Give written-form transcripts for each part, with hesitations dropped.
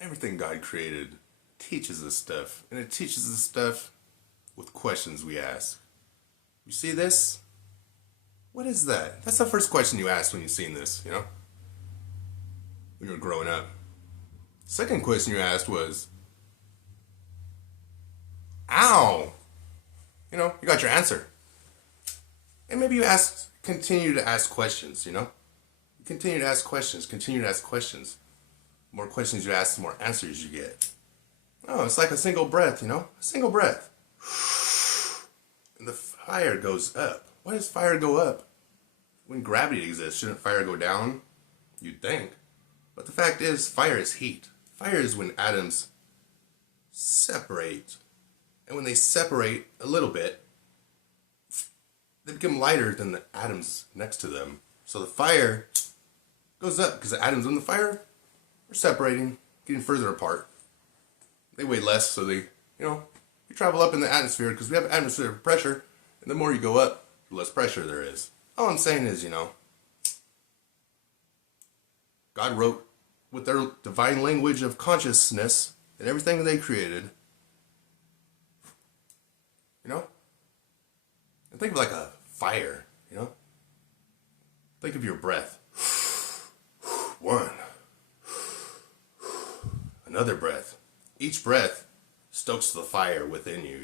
Everything God created teaches us stuff, and it teaches us stuff with questions we ask. You see this? What is that? That's the first question you asked when you seen this, when you were growing up. Second question you asked was, ow! You got your answer. And maybe continue to ask questions, Continue to ask questions, continue to ask questions. The more questions you ask, the more answers you get. Oh, it's like a single breath, A single breath. And the fire goes up. Why does fire go up? When gravity exists, shouldn't fire go down? You'd think. But the fact is, fire is heat. Fire is when atoms separate. And when they separate a little bit, they become lighter than the atoms next to them. So the fire goes up because the atoms in the fire are separating, getting further apart. They weigh less, so they, you travel up in the atmosphere because we have atmospheric pressure, and the more you go up, the less pressure there is. All I'm saying is, God wrote with their divine language of consciousness and everything they created, and think of like a fire, Think of your breath. One. Another breath. Each breath stokes the fire within you,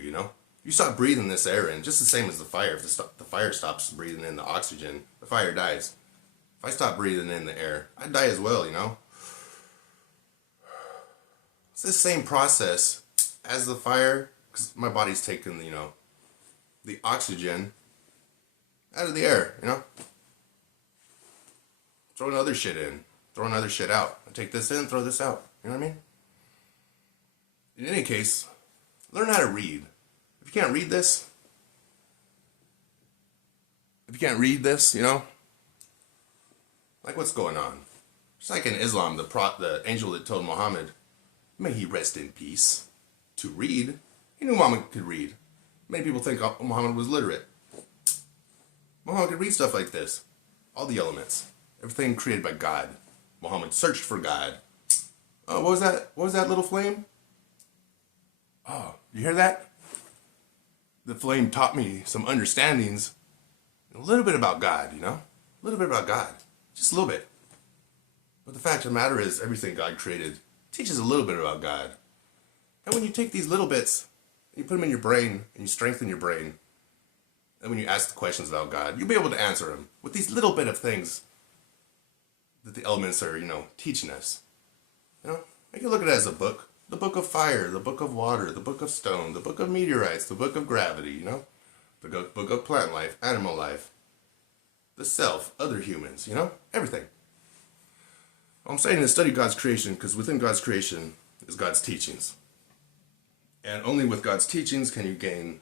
You stop breathing this air in, just the same as the fire. If the fire stops breathing in the oxygen, the fire dies. If I stop breathing in the air, I'd die as well, It's the same process as the fire, because my body's taking, the oxygen out of the air, Throwing other shit in, throwing other shit out. I take this in, throw this out. You know what I mean? In any case, learn how to read. If you can't read this, like what's going on? Just like in Islam, the angel that told Muhammad, may he rest in peace, to read. He knew Muhammad could read. Many people think Muhammad was literate. Muhammad could read stuff like this. All the elements. Everything created by God. Muhammad searched for God. Oh, what was that? What was that little flame? Oh, you hear that? The flame taught me some understandings. A little bit about God, A little bit about God. Just a little bit. But the fact of the matter is, everything God created teaches a little bit about God. And when you take these little bits, and you put them in your brain, and you strengthen your brain, and when you ask the questions about God, you'll be able to answer them with these little bit of things that the elements are, teaching us. You can look at it as a book. The book of fire, the book of water, the book of stone, the book of meteorites, the book of gravity, The book of plant life, animal life, the self, other humans, everything. All I'm saying is study God's creation, because within God's creation is God's teachings. And only with God's teachings can you gain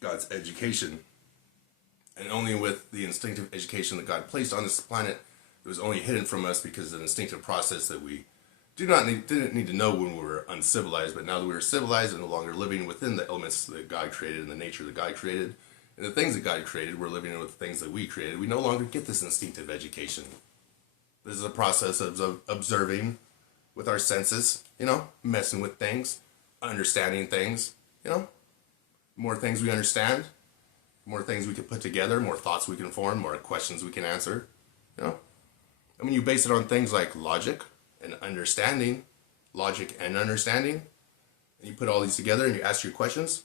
God's education. And only with the instinctive education that God placed on this planet, it was only hidden from us because of an instinctive process that we didn't need to know when we were uncivilized, but now that we were civilized and no longer living within the elements that God created and the nature that God created and the things that God created, we're living with the things that we created. We no longer get this instinctive education. This is a process of observing with our senses, messing with things, understanding things, More things we understand, more things we can put together, more thoughts we can form, more questions we can answer, And when you base it on things like logic and understanding, and you put all these together and you ask your questions,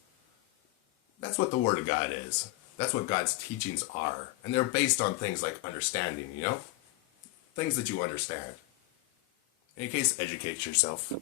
that's what the Word of God is. That's what God's teachings are. And they're based on things like understanding, Things that you understand. In any case, educate yourself.